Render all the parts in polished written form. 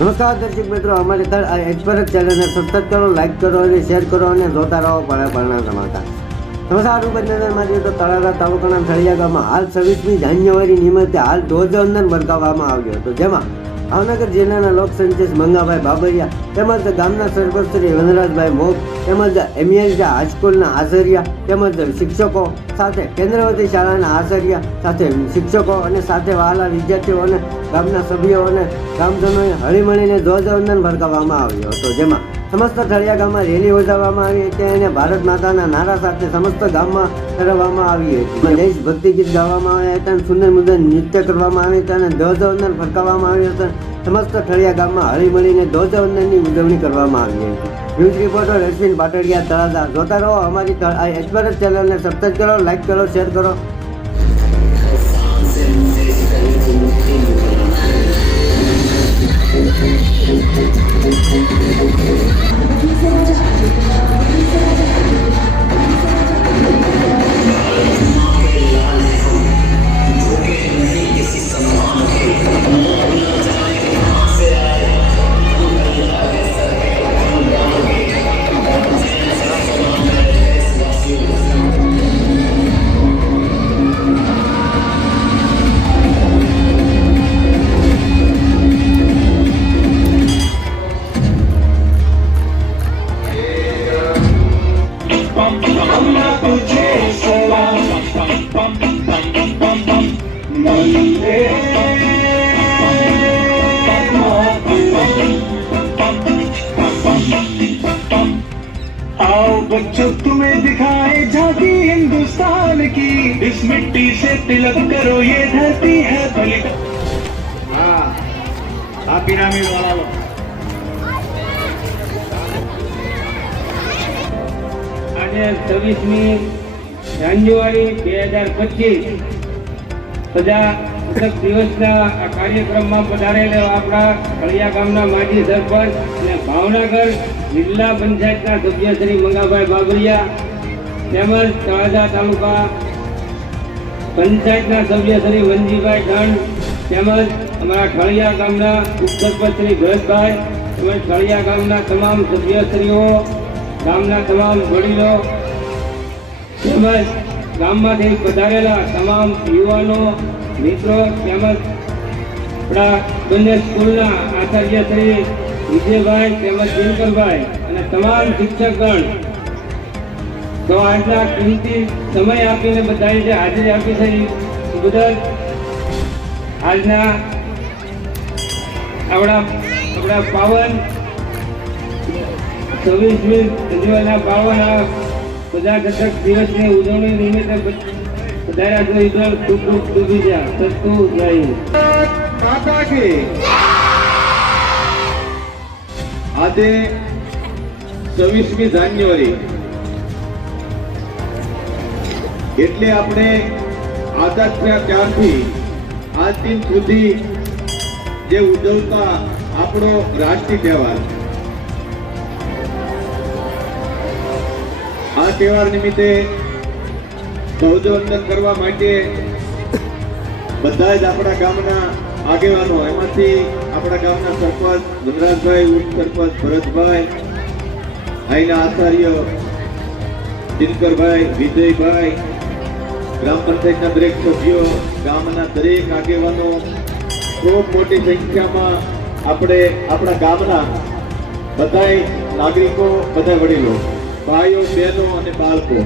નમસ્કાર દર્શક મિત્રો, અમારી એક્સપ્રેસ ચેનલને સબસ્ક્રાઈબ કરો, લાઈક કરો અને શેર કરો અને જોતા રહો પળના સમાચાર. નમસ્કાર, હું નજરમાં જોઈએ તો તળાજા તાલુકાના થળિયા ગામમાં હાલ 26મી જાન્યુઆરી નિમિત્તે હાલ ધ્વજવંદન વરસાવવામાં આવ્યો હતો, જેમાં ભાવનગર જિલ્લાના લોકસંચેશ મંગાભાઈ બાબરિયા તેમજ ગામના સરપંચ શ્રી વનરાજભાઈ મોગ તેમજ એમએલજા હાઈસ્કૂલના આચાર્ય તેમજ શિક્ષકો સાથે કેન્દ્રવતી શાળાના આચાર્ય સાથે શિક્ષકો અને સાથે વહાલા વિદ્યાર્થીઓ અને ગામના સભ્યો અને ગ્રામજનોએ હળીમળીને ધ્વજવંદન વરસાવવામાં આવ્યો હતો, જેમાં સમસ્ત થળિયા ગામમાં રેલી યોજવામાં આવી હતી અને ભારત માતાના નારા સાથે સમસ્ત ગામમાં કરવામાં આવી હતી. દેશભક્તિ ગીત ગાવામાં આવ્યા હતા અને સુંદર મુંદર નૃત્ય કરવામાં આવ્યા હતા અને ધ્વજવંદન ફરકાવવામાં આવ્યું હતું. સમસ્ત થળિયા ગામમાં હળીમળીને ધ્વજવંદનની ઉજવણી કરવામાં આવી હતી. News reporter Ashwin Patadia, Talaja. જોતા રહો અમારી એક્સપ્રેસ ચેનલને સબસ્ક્રાઈબ કરો, લાઈક કરો, શેર કરો. आओ बच्चों, तुम्हें दिखाए झांकी हिंदुस्तान की, इस मिट्टी से तिलक करो, ये धरती है बलिदान. हाँ, पिरामिड वाला लो. આજે 26મી જાન્યુઆરી 2025 પ્રજાસત્તાક દિવસના આ કાર્યક્રમમાં પધારેલા આપણા થળિયા ગામના માજી સરપંચ અને ભાવનગર જિલ્લા પંચાયતના સભ્ય શ્રી મંગાભાઈ બાબરિયા તેમજ તળાજા તાલુકા પંચાયતના સભ્ય શ્રી વનજીભાઈ ગણ તેમજ અમારા થળિયા ગામના ઉપસરપંચ શ્રી ભરતભાઈ તેમજ થળિયા ગામના તમામ સભ્યશ્રીઓ, ગામના તમામ વડીલો તેમજ ગામમાંથી પધારેલા તમામ યુવાનો મિત્રો તેમજ આપણા બંને સ્કૂલના આચાર્ય શ્રી વિજયભાઈ તેમજ દિનકરભાઈ અને તમામ શિક્ષકગણ, તો આજના કિંમતી સમય આપીને બધાએ જે હાજરી આપી છે એ બદલ આજના આપણા પાવન 26મી જાન્યુઆરીના પાવન પ્રજાસત્તાક દિવસની ઉજવણી નિમિત્તે પધાર્યા છો. ઈશ્વર ખૂબ ખૂબ શુભેચ્છા. સસ્તુ જય હિન્દ. માતા કી. આજે 26મી જાન્યુઆરી એટલે આપણે આઝાદ થયા ત્યારથી આજ દિન સુધી જે ઉજવતા આપણો રાષ્ટ્રીય તહેવાર, આ તહેવાર નિમિત્તે ધ્વજવંદન કરવા માટે બધા જ આપણા ગામના આગેવાનો, એમાંથી આપણા ગામના સરપંચ વનરાજભાઈ, ઉપસરપંચ ભરતભાઈ, અહીંના આચાર્ય દિનકરભાઈ, વિજયભાઈ, ગ્રામ પંચાયતના દરેક સભ્યો, ગામના દરેક આગેવાનો, ખૂબ મોટી સંખ્યામાં આપણે આપણા ગામના બધા નાગરિકો, બધા વડીલો, ભાઈઓ, બહેનો અને બાળકો,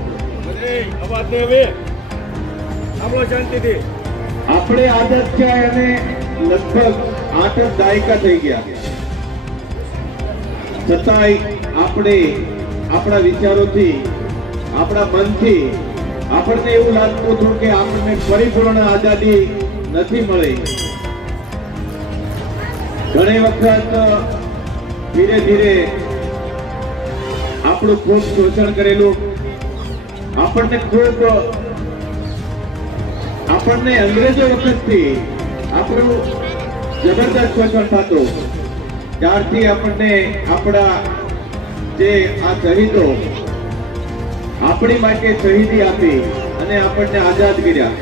આપણે આઝાદ થયા અને લગભગ 8 દાયકા થઈ ગયા, છતાંય આપણે આપણા વિચારોથી, આપણા મનથી આપણને એવું લાગતું હતું કે આપણને પરિપૂર્ણ આઝાદી નથી મળી. ઘણી વખત ધીરે ધીરે આપણું ખૂબ શોષણ કરેલું, આપણને અંગ્રેજો વખતથી આપણું જબરદસ્ત શોષણ થતું, ત્યારથી આપણને આપણા જે આ શહીદો આપણી માટે શહીદી આપી અને આપણને આઝાદ કર્યા.